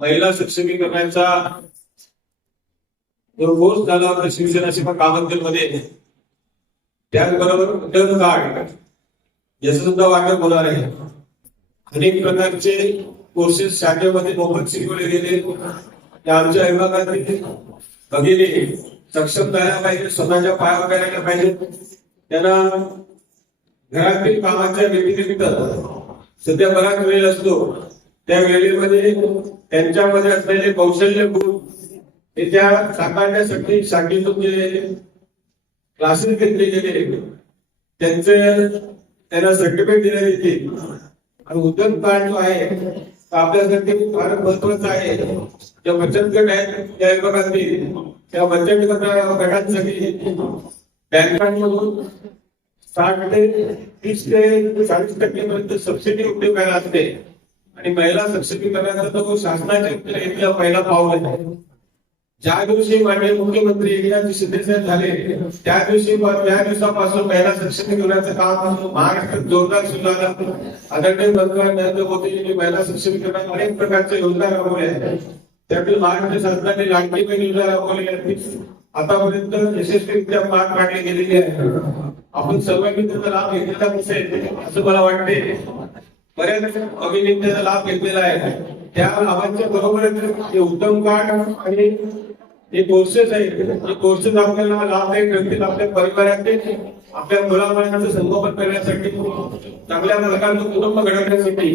महिला सक्षमीकरणाचा जो कोर्स झाला होता शिवसेना पण कामंदिरमध्ये त्याचबरोबर टर्न कार्ड याचं सुद्धा वाटप होणार आहे. अनेक प्रकारचे कोर्सेस शाखेमध्ये मोफत शिकवले गेले. त्या आमच्या विभागातील भगिनी सक्षम करायला पाहिजे स्वतःच्या पायावर करायला पाहिजे. त्यांना घरातील कामाच्या व्यतिरिक्त सध्या बराच वेळ असतो. त्या वेळेमध्ये त्यांच्यामध्ये असलेले कौशल्य गुण हे त्या साकारण्यासाठी शाखेतून जे म्हणजे क्लासेस घेतले गेले. त्यांचे त्यांना सर्टिफिकेट दिले येतील आणि उद्योग कार्ड जो आहे तो आपल्यासाठी फार महत्त्वाचा आहे. ज्या बचत गट आहेत त्या विभागातील त्या बचत गट- गटांसाठी बँकांमधून साठ ते तीस ते चाळीस टक्केपर्यंत सबसिडी उद्योगाला असते. आणि महिला सक्षमीकरणाकरता तो शासनाच्या पहिला पाऊल आहे. ज्या दिवशी माननीय मुख्यमंत्री एकनाथ शिंदेसाहेब झाले त्या दिवशी त्या दिवसापासून महिला सक्षमीकरणाचं काम महाराष्ट्रात जोरदार सुरू झालं. आदरणीय पंतप्रधान नरेंद्र मोदींनी महिला सक्षमीकरणात अनेक प्रकारच्या योजना राबवल्या आहेत. त्यातील महाराष्ट्र शासनाने लाडकी बहीण योजना राबवली आहे. आतापर्यंत यशस्वीरित्या पार पाडली गेलेली आहे. आपण सर्वांनी त्याचा लाभ घेतलेला नसेल असं मला वाटते. बऱ्याच भगिनींनी त्याचा लाभ घेतलेला आहे. त्या लाभांच्या बरोबरच हे उत्तम कार्ड आणि हे कोर्सेस आहेत. कोर्सेस आपल्याला लाभदायक ठरतील आपल्या परिवाराचे आपल्या मुलाबाळांचं संगोपन करण्यासाठी चांगल्या प्रकारचं कुटुंब घडवण्यासाठी.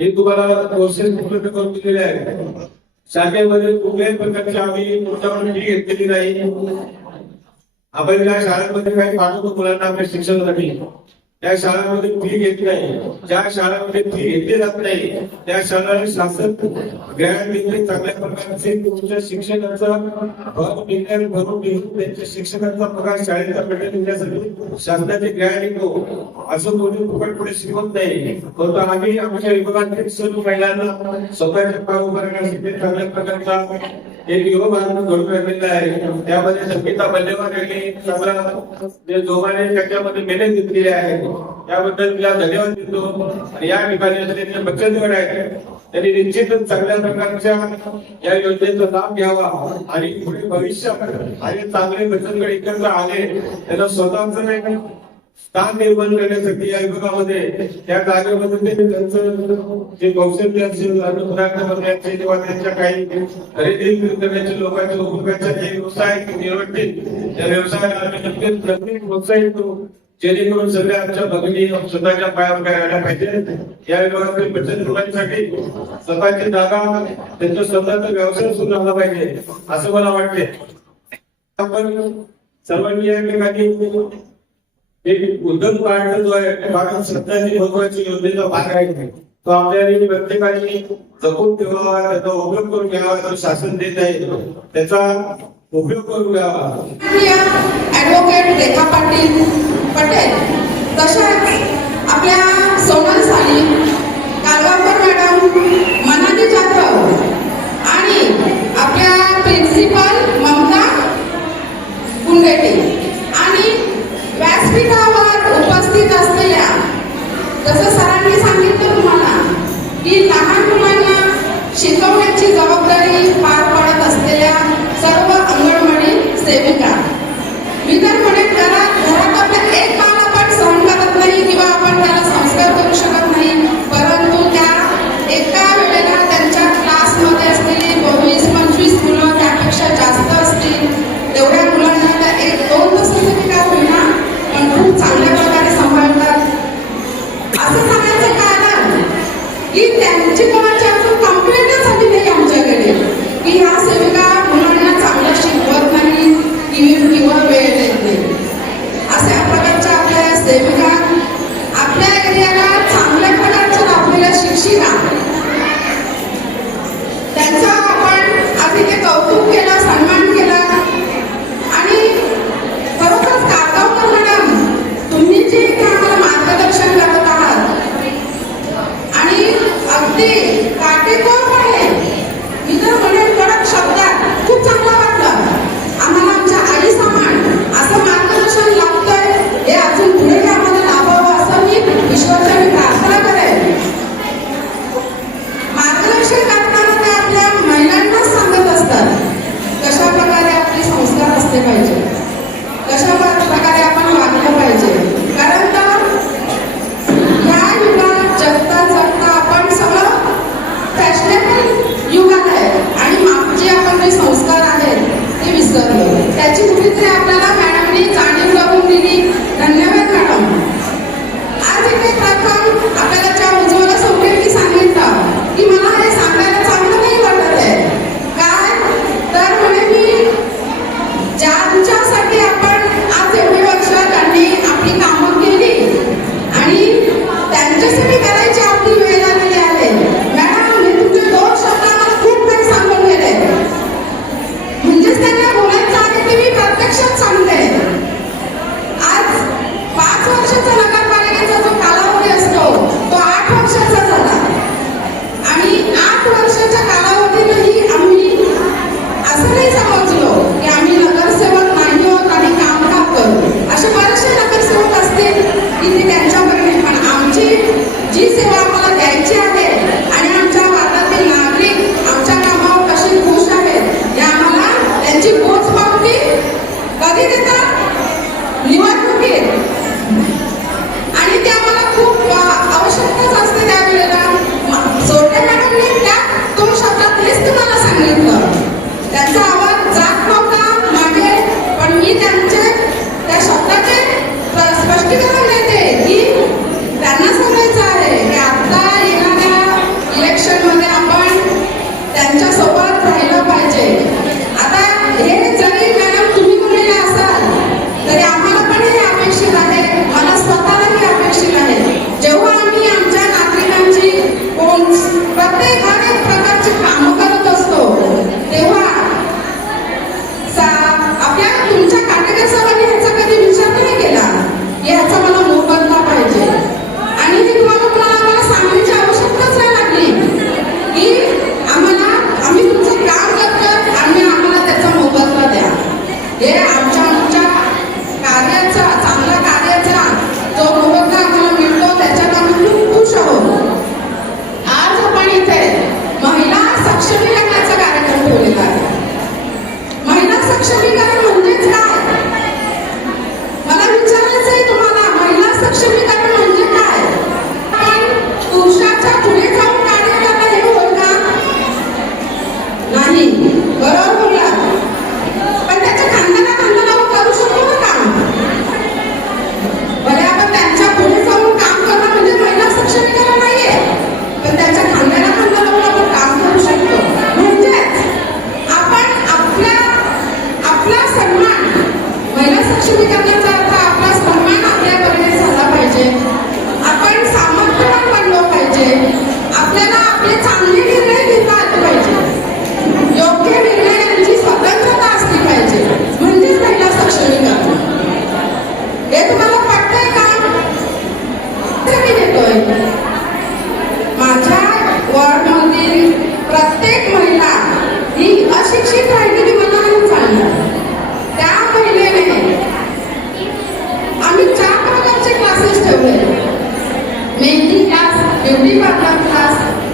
हे तुम्हाला कोर्सेस उपलब्ध करून दिलेले आहेत. शाखेमध्ये कुठल्याही प्रकारची आम्ही तुमच्याकडून फी घेतलेली नाही. आपण ज्या शाळांमध्ये काही पाठवतो मुलांना आपल्या शिक्षणासाठी. त्या शाळांमध्ये फी घेत नाही ज्या शाळांमध्ये फी घेतली जात नाही त्या शाळांना शासन ग्रँड चांगल्या प्रकारचे तुमच्या शिक्षणाचा भर निर्णय भरून घेऊन त्यांच्या शिक्षणाचा पगार शाळेचा पेट्या देण्यासाठी शासनाचे ग्रँड येतो असं कोणी फुकट पुढे शिकवत नाही. परंतु आम्ही आमच्या विभागातील सर्व महिलांना स्वतःच्या पाय उभं करण्यासाठी चांगल्या प्रकारचा एक युवक आनंद घडून आणलेला आहे. त्यामध्ये संगीता बल्लेवार यांनी चांगला जोमाने त्याच्यामध्ये मेहनत घेतलेली आहे त्याबद्दल तिला धन्यवाद देतो. आणि या ठिकाणी असलेले बचत आहे त्यांनी निश्चितच चांगल्या प्रकारच्या या योजनेचा लाभ घ्यावा. आणि पुढे भविष्यात आणि चांगले बच्चनगड एकत्र आले त्यांना स्वतःच एक स्थान निर्माण करण्यासाठी या विभागामध्ये त्या कार्यामध्ये त्यांचं जे कौशल्य असेल करण्याचे किंवा त्यांच्या काही खरेदी करण्याचे लोकांच्या उपयोगाचे जे व्यवसाय ते निवडतील त्या व्यवसायाला प्रत्येक नक्कीच प्रोत्साहित करू जेणेकरून सगळ्या आमच्या भगिनी स्वतःच्या पायावर काय आल्या पाहिजे. या विभागातील बचत लोकांसाठी स्वतःची जागा त्यांचा स्वतःचा व्यवसाय सुरू झाला पाहिजे असं मला वाटते आपण सर्वांनी या ठिकाणी एक उद्योग कार्ड जो आहे भारत सत्याची महत्वाची योजनेचा भाग आहे तो आपल्याला प्रत्येकाने जपून ठेवावा त्याचा उपयोग करून घ्यावा तो शासन देत आहे. त्याचा उपयोग करून घ्यावा. ऍडव्होकेट रेखा पाटील पटेल तशा आपल्या सोनल साली कालवाकर मॅडम मनाली जाधव आणि आपल्या प्रिन्सिपल ममता कुंडेटी. ক্ষেত্রে আপনারা David i'm not Carrieta.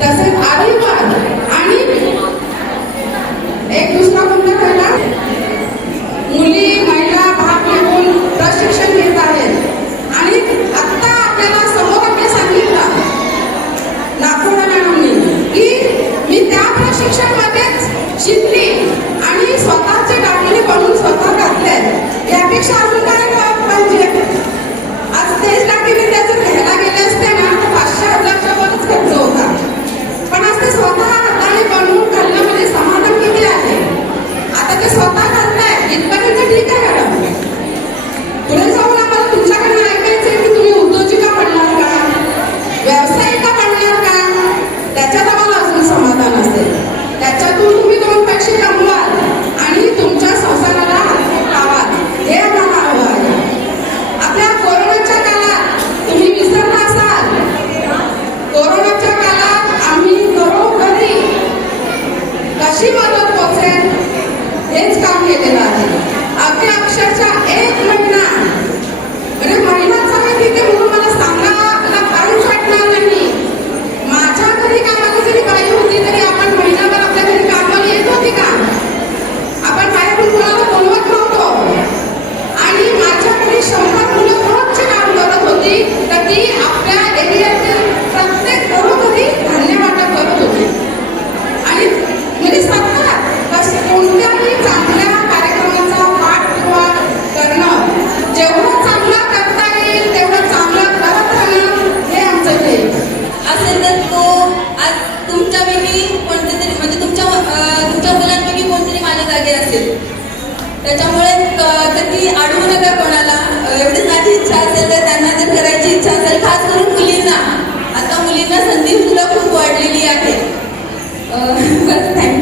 तसेच अभिवाद आणि एक दुसरा कोणता पहिला. मुली महिला भाग घेऊन प्रशिक्षण घेत आहेत. आणि आत्ता आपल्याला समोर आपल्या सांगितलं नागपूर मॅडमनी की मी त्या प्रशिक्षणामध्येच शिकले. तर तो आज तुमच्यापैकी कोणते म्हणजे तुमच्या तुमच्या मुलांपैकी कोणतरी माझ्या जागे असेल. त्याच्यामुळे कधी अडवू नका कोणाला. एवढी माझी इच्छा असेल तर त्यांना जर करायची इच्छा असेल खास करून मुलींना. आता मुलींना संधी सुद्धा खूप वाढलेली आहे. बस थँक्यू